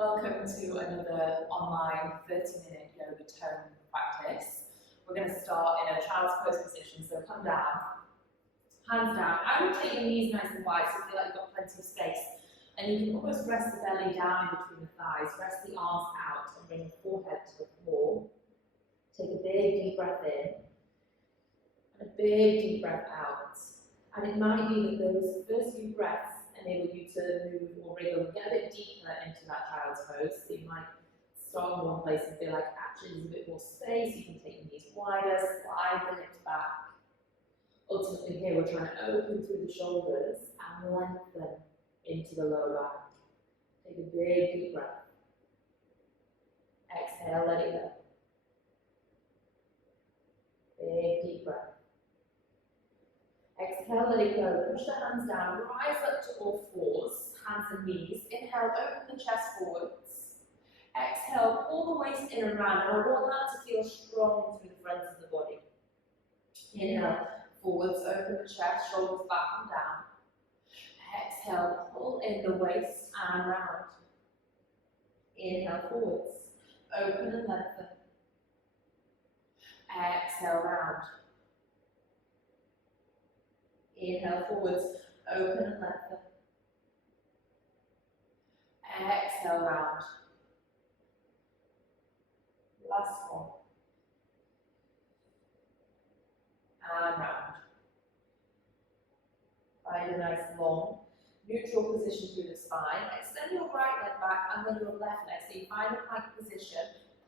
Welcome to another online 30-minute yoga tone practice. We're going to start in a child's pose position, so come down, hands down. I would take your knees nice and wide so you feel like you've got plenty of space. And you can almost rest the belly down in between the thighs, rest the arms out and bring the forehead to the floor. Take a big deep breath in and a big deep breath out. And it might be that those first few breaths enable you to move or wriggle and get a bit deeper into that child's pose. So you might start in one place and feel like actually there's a bit more space. You can take your knees wider, slide the hips back. Ultimately here we're trying to open through the shoulders and lengthen into the lower back. Take a big deep breath. Exhale, let it go. Big deep breath. Exhale, let it go. Push the hands down. Rise up to all fours, hands and knees. Inhale, open the chest forwards. Exhale, pull the waist in and round. And I want that to feel strong through the front of the body. Inhale, forwards, open the chest, shoulders back and down. Exhale, pull in the waist and round. Inhale, forwards, open and lengthen. Exhale, round. Inhale, forwards, open and lengthen. Exhale, round. Last one. And round. Find a nice long, neutral position through the spine. Extend your right leg back and then your left leg. So you find a plank position,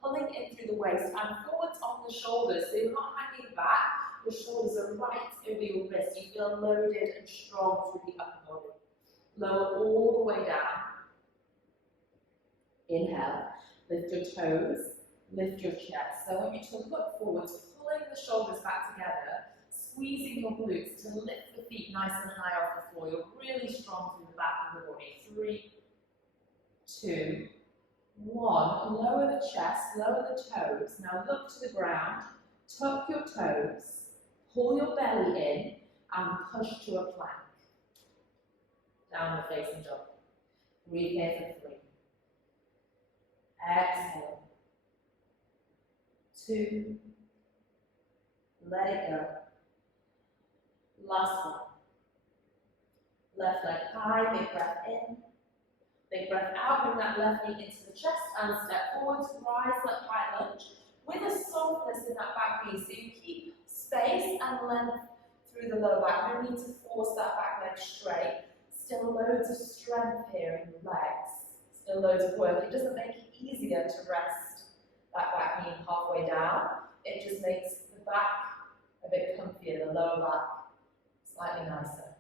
pulling in through the waist and forwards on the shoulders. So you're not hanging back. Your shoulders are right over your wrist. You feel loaded and strong through the upper body. Lower all the way down. Inhale, lift your toes, lift your chest. So I want you to look forwards, pulling the shoulders back together, squeezing your glutes to lift the feet nice and high off the floor. You're really strong through the back of the body. 3, 2, 1. Lower the chest, lower the toes. Now look to the ground, tuck your toes. Pull your belly in and push to a plank. Downward facing dog. Breathe here for 3. Exhale. 2. Let it go. Last one. Left leg high, big breath in. Big breath out, bring that left knee into the chest and step forward. Rise up high lunge with a softness in that back knee. So you keep space and length through the lower back. No need to force that back leg straight. Still loads of strength here in the legs. Still loads of work. It doesn't make it easier to rest that back knee halfway down. It just makes the back a bit comfier, the lower back slightly nicer.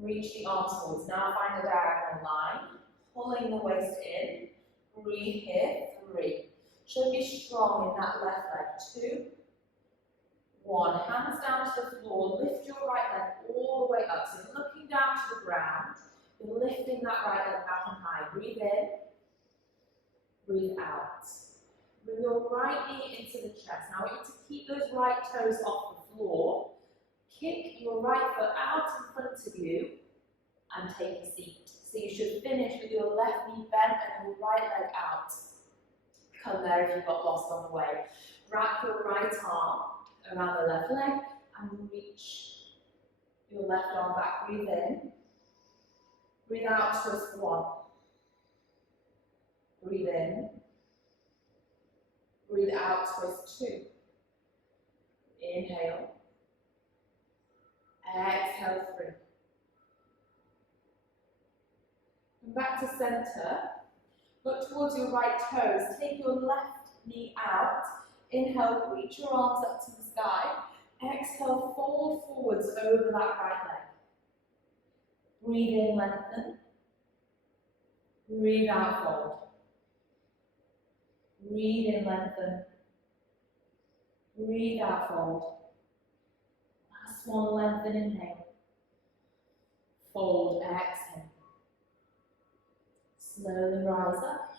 Reach the arms forwards. Now find the diagonal line. Pulling the waist in. Breathe here. 3. Should be strong in that left leg. 2. 1. Hands down to the floor. Lift your right leg all the way up. So you're looking down to the ground. You're lifting that right leg back and high. Breathe in. Breathe out. Bring your right knee into the chest. Now I want you to keep those right toes off the floor. Kick your right foot out in front of you and take a seat. So you should finish with your left knee bent and your right leg out. Come there if you got lost on the way. Wrap your right arm around the left leg and reach your left arm back. Breathe in. Breathe out, twist 1. Breathe in. Breathe out, twist 2. Inhale. Exhale, 3. Come back to center. Look towards your right toes. Take your left knee out. Inhale, reach your arms up to the sky. Exhale, fold forwards over that right leg. Breathe in, lengthen. Breathe out, fold. Breathe in, lengthen. Breathe out, fold. Last one, lengthen, inhale. Fold, exhale. Slowly rise up.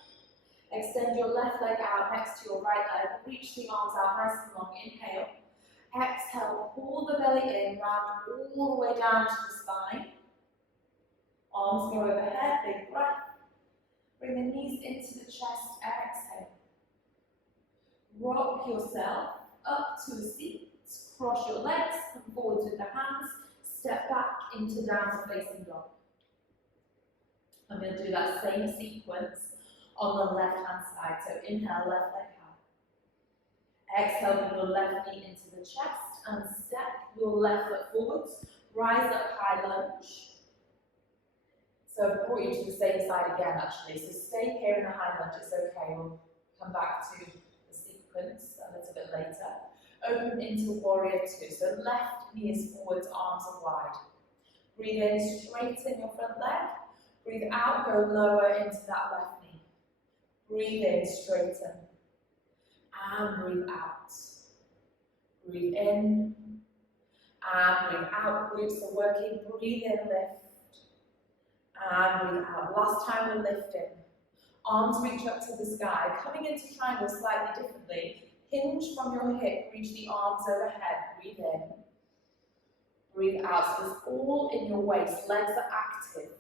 Extend your left leg out next to your right leg. Reach the arms out nice and long. Inhale. Exhale, pull the belly in, round all the way down to the spine. Arms go overhead, big breath. Bring the knees into the chest, exhale. Rock yourself up to a seat, cross your legs, come forwards with the hands, step back into downward facing dog. I'm going to do that same sequence on the left hand side. So inhale, left leg high. Exhale, bring your left knee into the chest and step your left foot forwards. Rise up, high lunge. So I've brought you to the same side again actually. So stay here in a high lunge, it's okay. We'll come back to the sequence a little bit later. Open into warrior two. So left knee is forwards, arms are wide. Breathe in, straighten your front leg. Breathe out, go lower into that left knee. Breathe in, straighten. And breathe out. Breathe in. And breathe out. Glutes are working. Breathe in, lift. And breathe out. Last time we're lifting. Arms reach up to the sky. Coming into triangle slightly differently. Hinge from your hip. Reach the arms overhead. Breathe in. Breathe out. So it's all in your waist. Legs are active.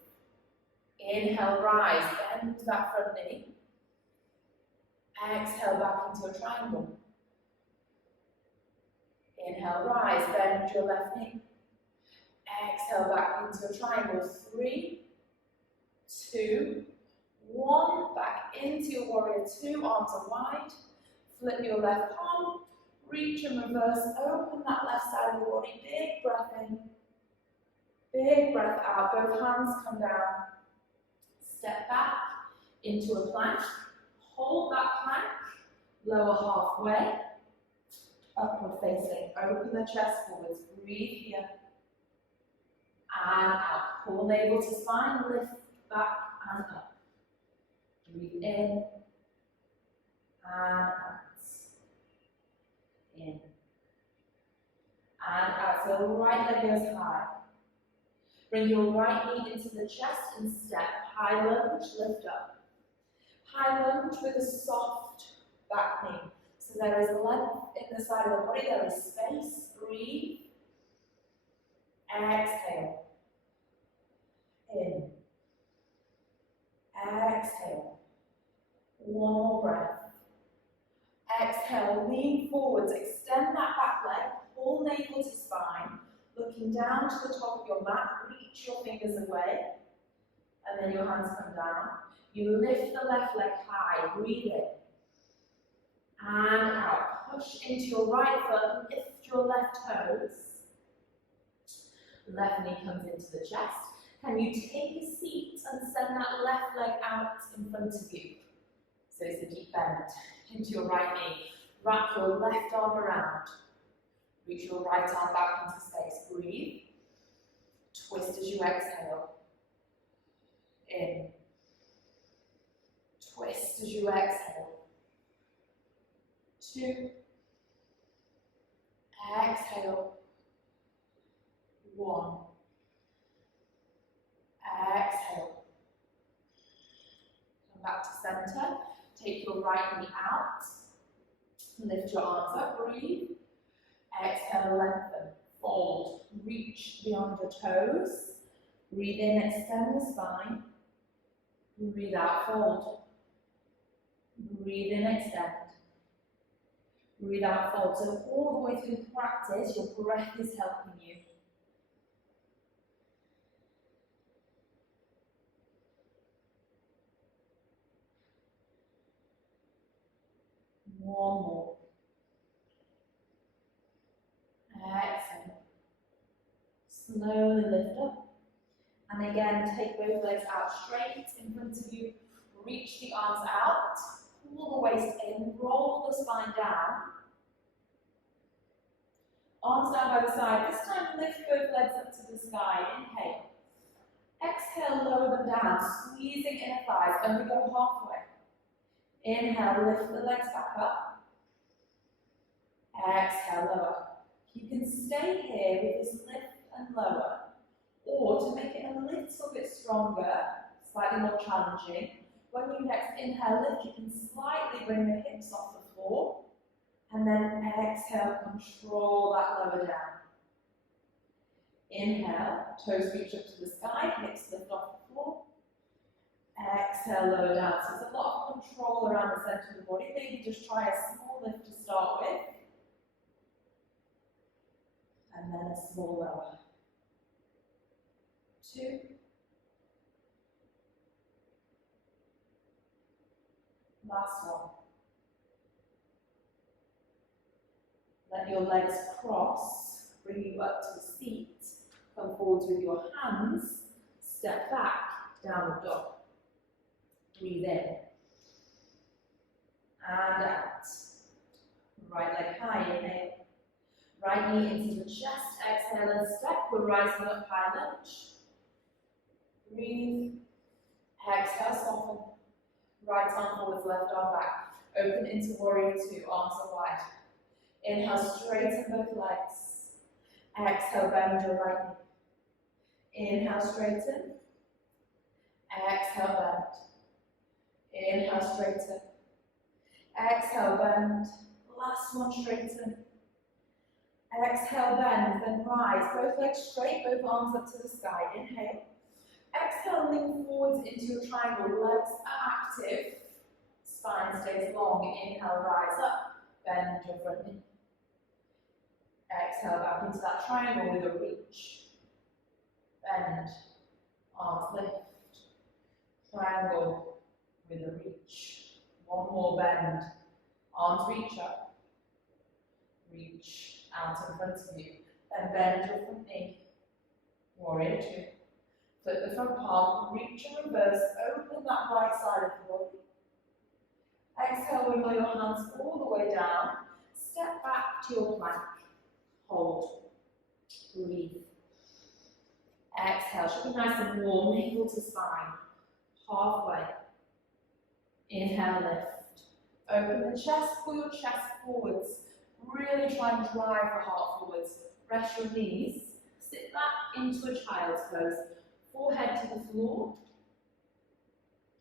Inhale, rise. Bend that front knee. Exhale, back into a triangle. Inhale, rise. Bend your left knee. Exhale, back into a triangle. 3, 2, 1. Back into your warrior two. Arms are wide. Flip your left palm. Reach and reverse. Open that left side of the body. Big breath in. Big breath out. Both hands come down. Step back into a plank. Hold that plank. Lower halfway. Upward facing. Open the chest forwards. Breathe here. And out. Pull navel to spine. Lift back and up. Breathe in. And out. In. And out. So the right leg goes high. Bring your right knee into the chest and step. High lunge, lift up. High lunge with a soft back knee. So there is length in the side of the body, there is space. Breathe. Exhale. In. Exhale. One more breath. Exhale, lean forwards, extend that back leg, pull navel to spine, looking down to the top of your mat, reach your fingers away, and then your hands come down. You lift the left leg high, breathe in, and out. Push into your right foot, lift your left toes. Left knee comes into the chest. Can you take a seat and send that left leg out in front of you? So it's a deep bend into your right knee. Wrap your left arm around. Reach your right arm back into space. Breathe. Twist as you exhale. In. Twist as you exhale. 2. Exhale. 1. Exhale. Come back to center. Take your right knee out. Lift your arms up. Breathe. Exhale, lengthen. Fold. Reach beyond your toes. Breathe in, extend the spine. Breathe out, fold. Breathe in, extend. Breathe out, fold. So all the way through the practice, your breath is helping you. One more. Exhale. Slowly lift up. And again, take both legs out straight in front of you. Reach the arms out. Pull the waist in. Roll the spine down. Arms down by the side. This time, lift both legs up to the sky. Inhale. Exhale, lower them down. Squeezing inner thighs. Only go halfway. Inhale, lift the legs back up. Exhale, lower. You can stay here with this lift and lower, or to make it a little bit stronger, slightly more challenging, when you next inhale, lift, you can slightly bring the hips off the floor, and then exhale, control that lower down. Inhale, toes reach up to the sky, hips lift off the floor. Exhale. Exhale, lower down. So there's a lot of control around the center of the body. Maybe just try a small lift to start with. And then a small lower. 2. Last one. Let your legs cross, bring you up to the seat. Come forwards with your hands. Step back, downward dog. Breathe in. And out. Right leg high, inhale. Right knee into the chest, exhale and step. We're rising up, high lunge. Breathe. Exhale, soften. Right arm forwards, left arm back. Open into warrior 2, arms are wide. Inhale, straighten both legs. Exhale, bend your right knee. Inhale, straighten. Exhale, bend. Inhale, straighten. Exhale, bend. Last one, straighten. Exhale, bend, then rise. Both legs straight, both arms up to the sky. Inhale. Exhale, lean forwards into your triangle. Legs are active. Spine stays long. Inhale, rise up. Bend your front knee. Exhale, back into that triangle with a reach. Bend. Arms lift. Triangle with a reach. One more bend. Arms reach up. Reach out in front of you. Then bend your front knee. Warrior 2. Flip the front palm, reach and reverse, open that right side of the body. Exhale, wiggle your hands all the way down. Step back to your plank. Hold. Breathe. Exhale, should be nice and warm, navel to spine. Halfway. Inhale, lift. Open the chest, pull your chest forwards. Really try and drive the heart forwards. Rest your knees. Sit back into a child's pose. Forehead to the floor.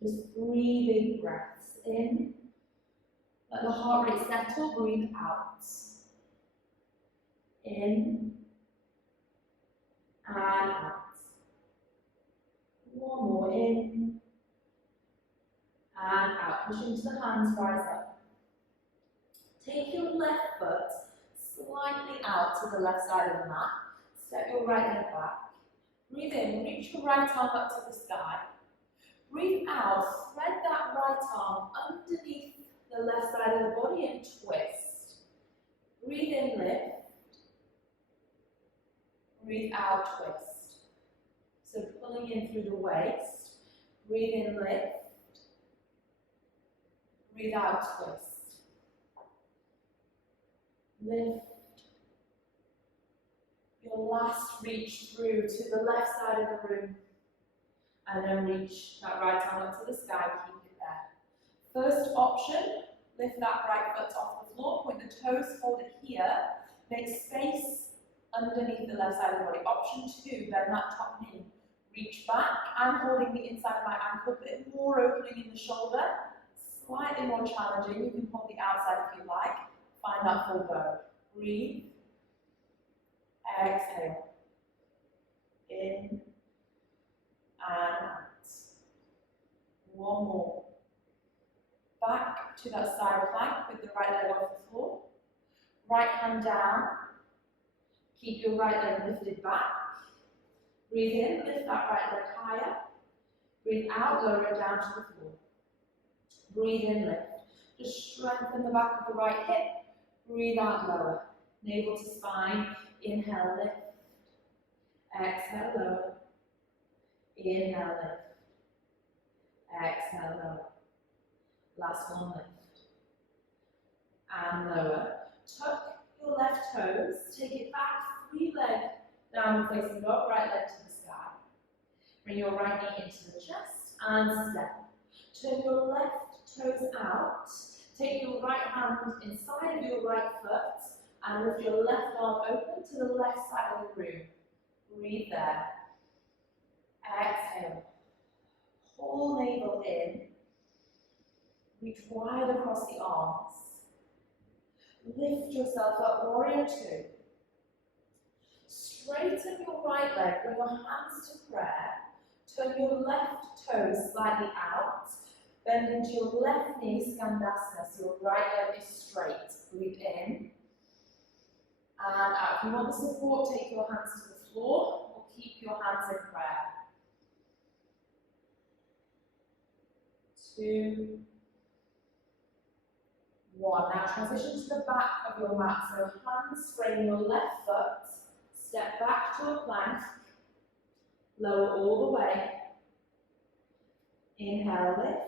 Just breathing breaths in. Let the heart rate settle. Breathe out. In. And out. One more in. And out. Push into the hands, rise up. Take your left foot slightly out to the left side of the mat. Step your right leg back. Breathe in, reach your right arm up to the sky. Breathe out, thread that right arm underneath the left side of the body and twist. Breathe in, lift. Breathe out, twist. So pulling in through the waist. Breathe in, lift. Breathe out, twist. Lift. Your last reach through to the left side of the room. And then reach that right arm up to the sky, keep it there. First option, lift that right foot off the floor, point the toes, hold it here. Make space underneath the left side of the body. Option 2, bend that top knee. Reach back, I'm holding the inside of my ankle, a bit more opening in the shoulder. Slightly more challenging, you can hold the outside if you like. Find that full bow. Breathe. Exhale. In. And out. One more. Back to that side plank with the right leg off the floor. Right hand down. Keep your right leg lifted back. Breathe in, lift that right leg higher. Breathe out, lower it down to the floor. Breathe in, lift. Just strengthen the back of the right hip. Breathe out, lower. Navel to spine. Inhale, lift. Exhale, lower. Inhale, lift. Exhale, lower. Last one, lift. And lower. Tuck your left toes. Take it back, 3 leg downward facing dog, right leg to the sky. Bring your right knee into the chest and step. Turn your left toes out. Take your right hand inside of your right foot and lift your left arm open to the left side of the room. Breathe there. Exhale. Pull navel in. Reach wide across the arms. Lift yourself up, warrior 2. Straighten your right leg, bring your hands to prayer. Turn your left toes slightly out. Bend into your left knee, Skandasana, so your right leg is straight. Breathe in. And out. If you want the support, take your hands to the floor or keep your hands in prayer. 2, 1. Now transition to the back of your mat. So hands frame your left foot. Step back to a plank. Lower all the way. Inhale, lift.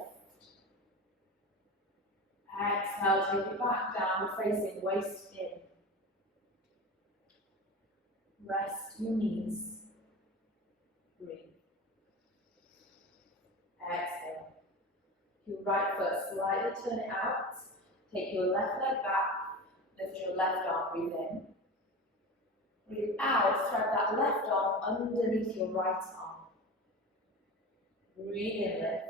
Exhale, take it back, downward facing, waist in. Rest your knees. Breathe. Exhale. Your right foot, slightly turn it out. Take your left leg back. Lift your left arm, breathe in. Breathe out, thread that left arm underneath your right arm. Breathe in, lift.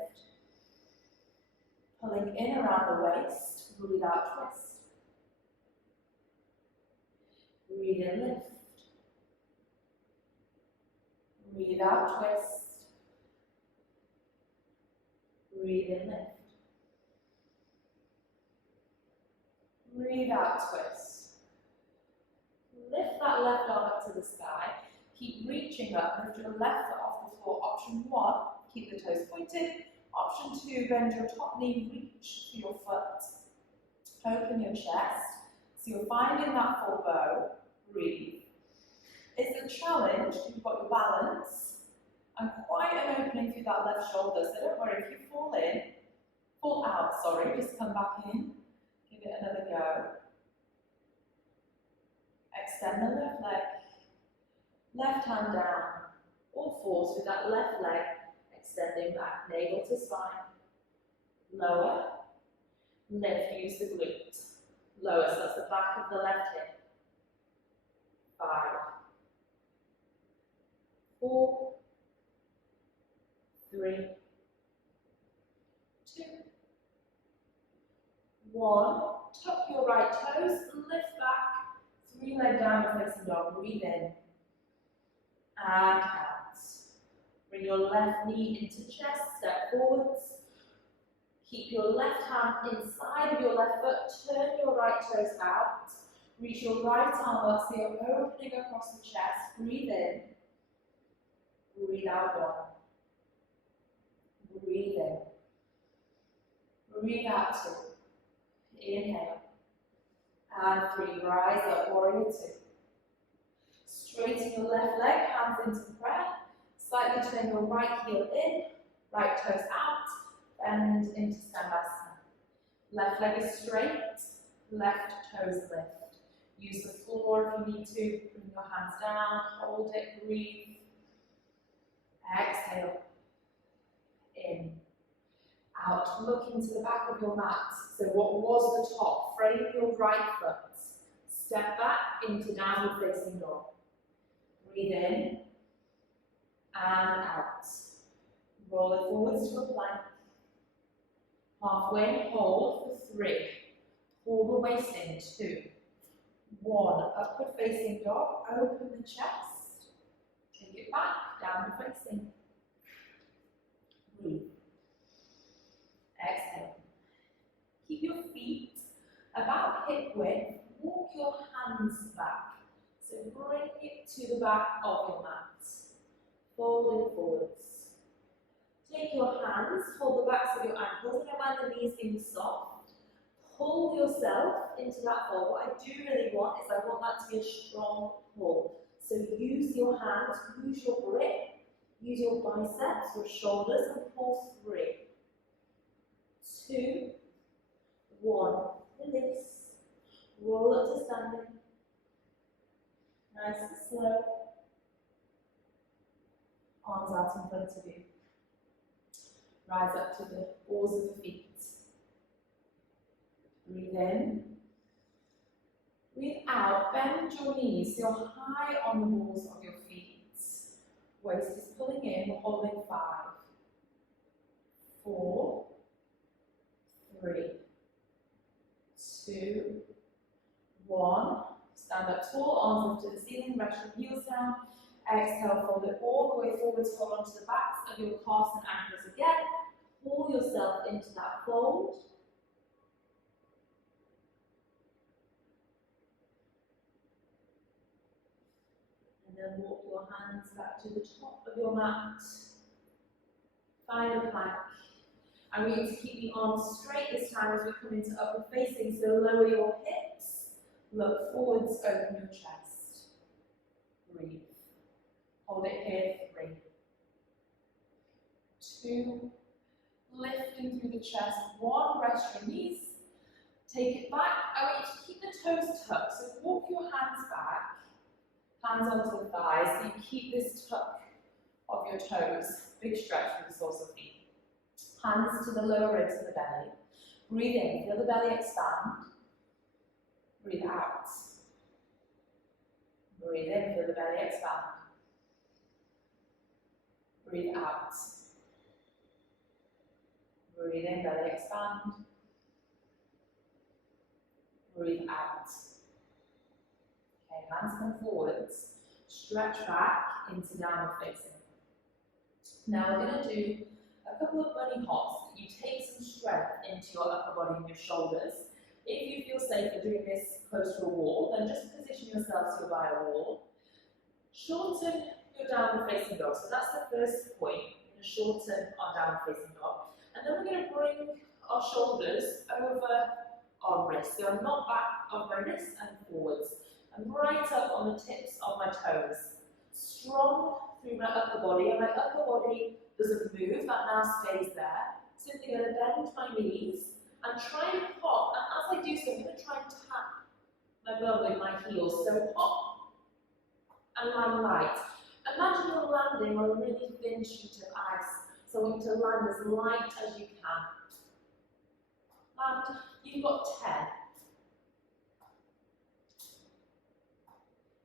Pulling in around the waist, breathe out, twist. Breathe in, lift. Breathe out, twist. Breathe in, lift. Breathe out, twist. Lift that left arm up to the sky. Keep reaching up, lift your left foot off the floor. Option 1, keep the toes pointed. Option 2, bend your top knee, reach for your foot. Open your chest. So you're finding that full bow. Breathe. It's a challenge, you've got your balance, and quite an opening through that left shoulder. So don't worry, if you fall out, just come back in. Give it another go. Extend the left leg. Left hand down. All fours with that left leg. Extending back, navel to spine. Lower. Lift, use the glute. Lower, so that's the back of the left hip. 5, 4, 3, 2, 1. Tuck your right toes, lift back. 3 leg down, facing dog. Breathe in. And out. Bring your left knee into chest, step forwards. Keep your left hand inside of your left foot, turn your right toes out. Reach your right arm up so you're opening across the chest. Breathe in. Breathe out, 1. Breathe in. Breathe out, 2. Inhale. And 3, rise up, warrior 2. Straighten your left leg, hands into prayer. Slightly turn your right heel in, right toes out, bend into Skandasana. Left leg is straight, left toes lift. Use the floor if you need to, bring your hands down, hold it, breathe. Exhale. In. Out, look into the back of your mat. So what was the top? Frame your right foot. Step back into downward facing dog. Breathe in. And out. Roll it forwards to a plank. Halfway, hold for 3. Pull the waist in, 2. 1. Upward facing dog. Open the chest. Take it back, downward facing. Breathe. Exhale. Keep your feet about hip width. Walk your hands back. So bring it to the back of your mat. Fold it forwards. Take your hands, hold the backs of your ankles, and mind the knees being soft. Pull yourself into that fold. What I do really want is I want that to be a strong pull. So use your hands, use your grip, use your biceps, your shoulders, and pull 3, 2, 1. Release. Roll up to standing. Nice and slow. Arms out in front of you. Rise up to the balls of the feet. Breathe in. Breathe out. Bend your knees so you're high on the balls of your feet. Waist is pulling in. We're holding 5, 4, 3, 2, 1. Stand up tall, arms up to the ceiling, rest your heels down. Exhale, fold it all the way forwards, hold onto the backs of your calves and ankles again. Pull yourself into that fold. And then walk your hands back to the top of your mat. Find a plank. I want you to keep the arms straight this time as we come into upward facing, so lower your hips, look forwards, open your chest. Breathe. Hold it here, 3. 2. Lifting through the chest. 1, rest your knees. Take it back. I want you to keep the toes tucked, so walk your hands back, hands onto the thighs, so you keep this tuck of your toes. Big stretch through the soles of the feet. Hands to the lower ribs of the belly. Breathe in, feel the belly expand. Breathe out. Breathe in, feel the belly expand. Breathe out. Breathe in, belly expand. Breathe out. Okay, hands come forwards. Stretch back into downward facing. Now we're going to do a couple of bunny hops that you take some strength into your upper body and your shoulders. If you feel safer doing this close to a wall, then just position yourself so you're by a wall. Shorten your downward facing dog. So that's the first point. We're going to shorten our downward facing dog. And then we're going to bring our shoulders over our wrists. So I'm not back of my wrists and forwards. I'm right up on the tips of my toes. Strong through my upper body, and my upper body doesn't move, that now stays there. Simply going to bend my knees and try and hop, and as I do so, I'm going to try and tap my bum with my heels. So hop and land light. Imagine you're landing on a really thin sheet of ice, so I want you to land as light as you can. And you've got 10.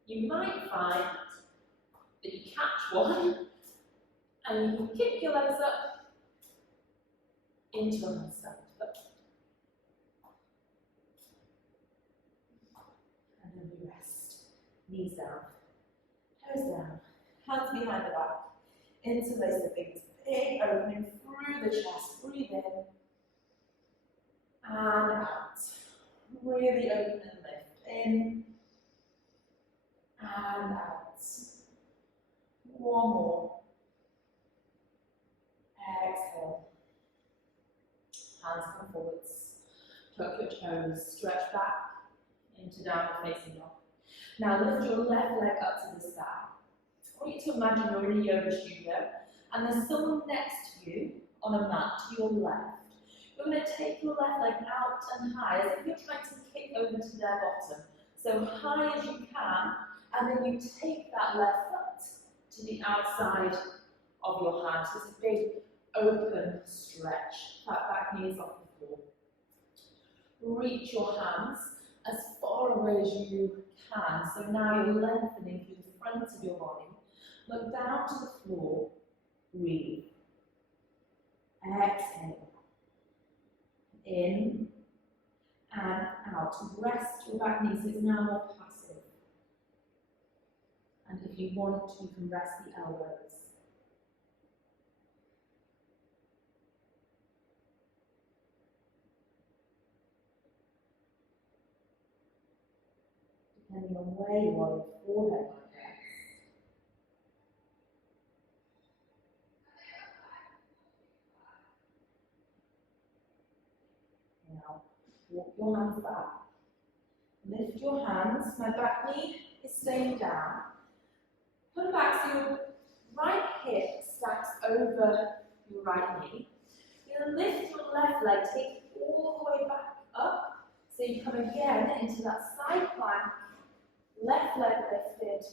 You might find that you catch one, and you can kick your legs up into a handstand. And then we rest. Knees down, toes down, hands behind the back. Interlace the fingers. Big opening through the chest. Breathe in. And out. Really open and lift. In. And out. One more. Exhale. Hands come forwards. Tuck your toes. Stretch back into downward facing dog. Now lift your left leg up to the sky. I want you to imagine you're in a yoga studio and there's someone next to you on a mat to your left. You're going to take your left leg out and high as if you're trying to kick over to their bottom. So high as you can, and then you take that left foot to the outside of your hand. So it's a big open stretch. That back knee is off the floor. Reach your hands as far away as you can. So now you're lengthening through the front of your body. Look down to the floor. Breathe. Exhale. In and out. Rest your back knee so it's now more passive. And if you want, you can rest the elbows. Depending on where you are, your forehead might rest. Now, walk your hands back. Lift your hands. My back knee is staying down. Put it back so your right hip stacks over your right knee. You're going to lift your left leg, take it all the way back up. So you come again into that side plank. Left leg lifted,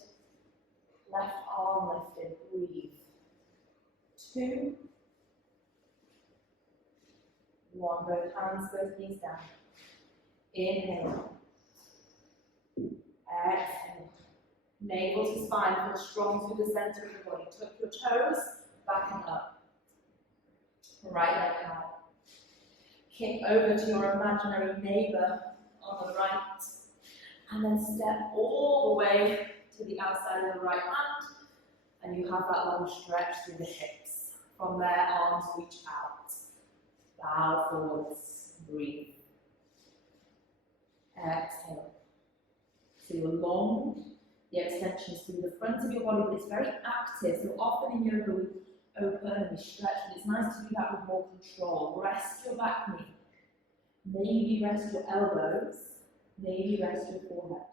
left arm lifted. Breathe. 2, 1. Both hands, both knees down. Inhale. Exhale. Navel to spine, feel strong through the center of your body. Tuck your toes, back and up. Right leg out. Kick over to your imaginary neighbor on the right. And then step all the way to the outside of the right hand. And you have that long stretch through the hips. From there, arms reach out. Bow forwards, breathe. Exhale. So you're long, the extension is through the front of your body, but it's very active. So often in yoga we open and we stretch, but it's nice to do that with more control. Rest your back knee. Maybe rest your elbows. Maybe rest your forehead.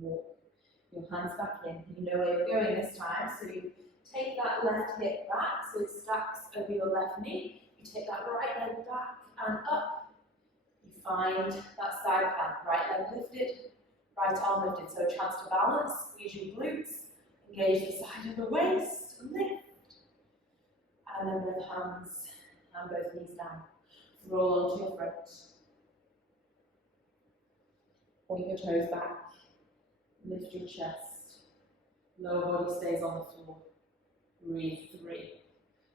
Walk your hands back in. You know where you're going this time, so you take that left hip back so it stacks over your left knee. You take that right leg back and up. You find that side plank. Right leg lifted, right arm lifted. So a chance to balance, squeeze your glutes, engage the side of the waist, lift. And then with hands and both knees down. Roll onto your front. Point your toes back. Lift your chest. Lower body stays on the floor. Breathe, 3.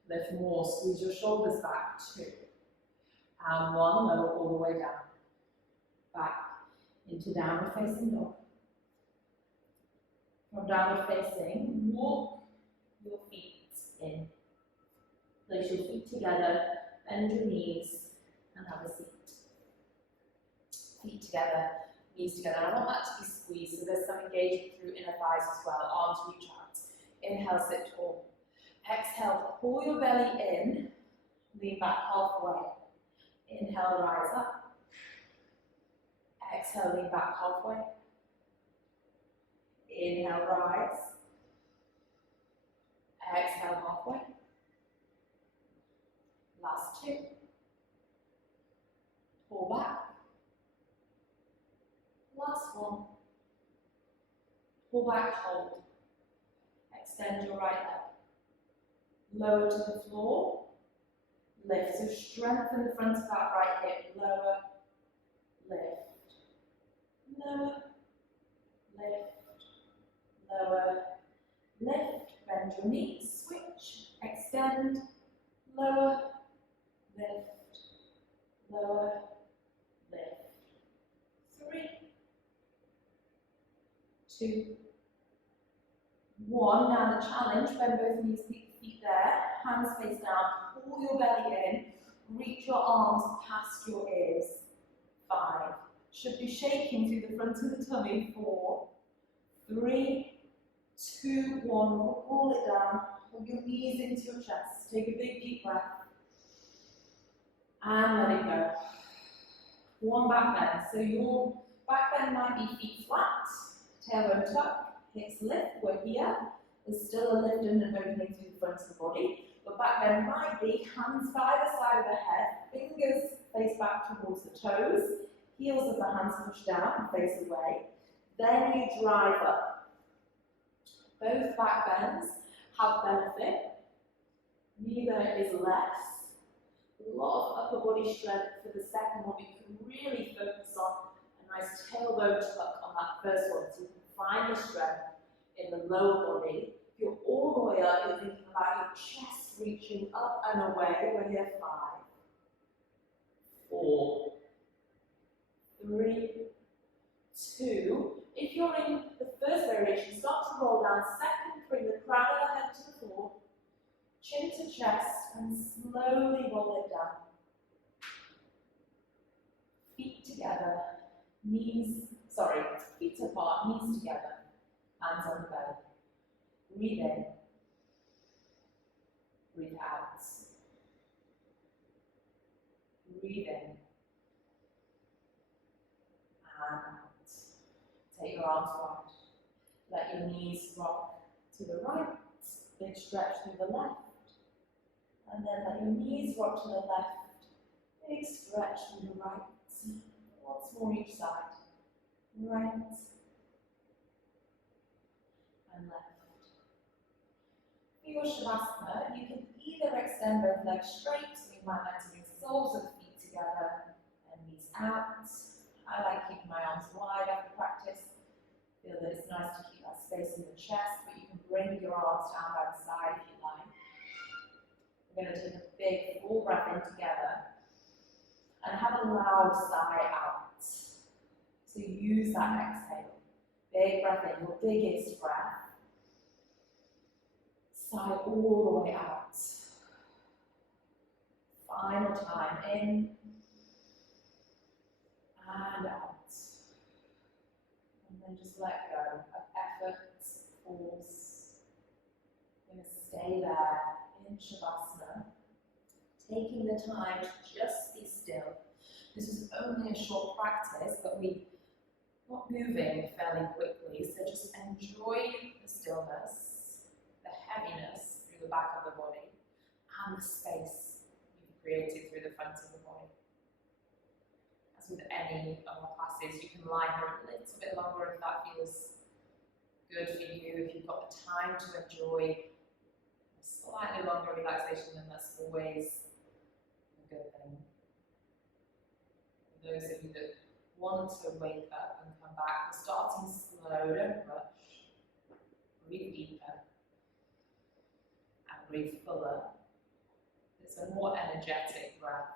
Lift more. Squeeze your shoulders back, 2. And 1. Lower all the way down. Back into downward facing dog. From downward facing, walk your feet in. Place your feet together, bend your knees, and have a seat. Feet together, knees together. I want that to be squeezed, so there's some engagement through inner thighs as well. Arms reach out. Inhale, sit tall. Exhale, pull your belly in, lean back halfway. Inhale, rise up. Exhale, lean back halfway. Inhale, rise. Exhale, halfway. Last 2. Pull back. Last 1. Pull back, hold. Extend your right leg. Lower to the floor. Lift. So strengthen the front of that right hip. Lower, lift. Lower, lift. Lower, lift. Bend your knees. Switch. Extend. Lower, lift. Lower, lift. 3, 2, 1. Now the challenge, bend both knees, keep the feet there, hands face down, pull your belly in, reach your arms past your ears. 5. Should be shaking through the front of the tummy. 4, 3, 2, 1. Pull it down, hold your knees into your chest. Take a big deep breath. And let it go. 1 back bend. So your back bend might be feet flat, tailbone tuck, hips lift. We're here. There's still a lift and an opening through the front of the body. But back bend might be hands by the side of the head, fingers face back towards the toes, heels of the hands push down and face away. Then you drive up. Both back bends have benefit. Neither is less. A lot of upper body strength for the second one. You can really focus on a nice tailbone tuck on that first one. So you can find the strength in the lower body. If you're all the way up, you're thinking about your chest reaching up and away. We're here. 5, 4, 3, 2. If you're in the first variation, start to roll down. Second, bring the crown of the head to the floor. Chin to chest and slowly roll it down. Feet together, feet apart, knees together, hands on the belly. Breathe in, breathe out. Breathe in, and out. Take your arms wide. Let your knees rock to the right, big stretch through the left. And then let your knees rock to the left, big stretch to the right. Once more each side. Right and left. For your Shavasana, you can either extend both legs straight, so you might like to bring soles of the feet together and knees out, I like keeping my arms wide after practice. Feel that it's nice to keep that space in the chest, but you can bring your arms down by the side if you like. We're going to take a big full breath in together and have a loud sigh out. So use that exhale. Big breath in, your biggest breath. Sigh all the way out. Final time, in and out. And then just let go of effort, force. We're going to stay there in Shavasana, taking the time to just be still. This is only a short practice, but we're not moving fairly quickly, so just enjoy the stillness, the heaviness through the back of the body, and the space you've created through the front of the body. As with any of our classes, you can lie here a little bit longer if that feels good for you. If you've got the time to enjoy a slightly longer relaxation, then that's always a good thing. For those of you that want to wake up and come back, we're starting slow, don't rush. Breathe deeper and breathe fuller. It's a more energetic breath.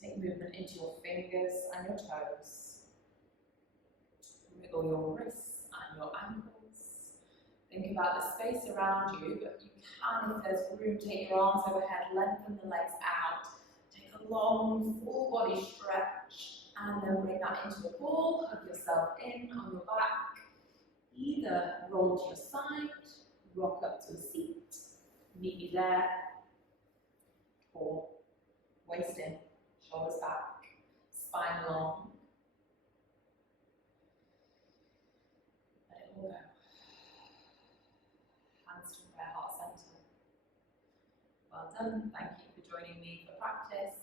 Take movement into your fingers and your toes. Wiggle your wrists and your ankles. Think about the space around you, but you can, if there's room, take your arms overhead, lengthen the legs out. Take a long, full body stretch, and then bring that into a ball. Hug yourself in on your back. Either roll to your side, rock up to a seat, meet me there, or waist in. Shoulders back, spine long. Let it all go. Hands to prayer, heart center. Well done. Thank you for joining me for practice.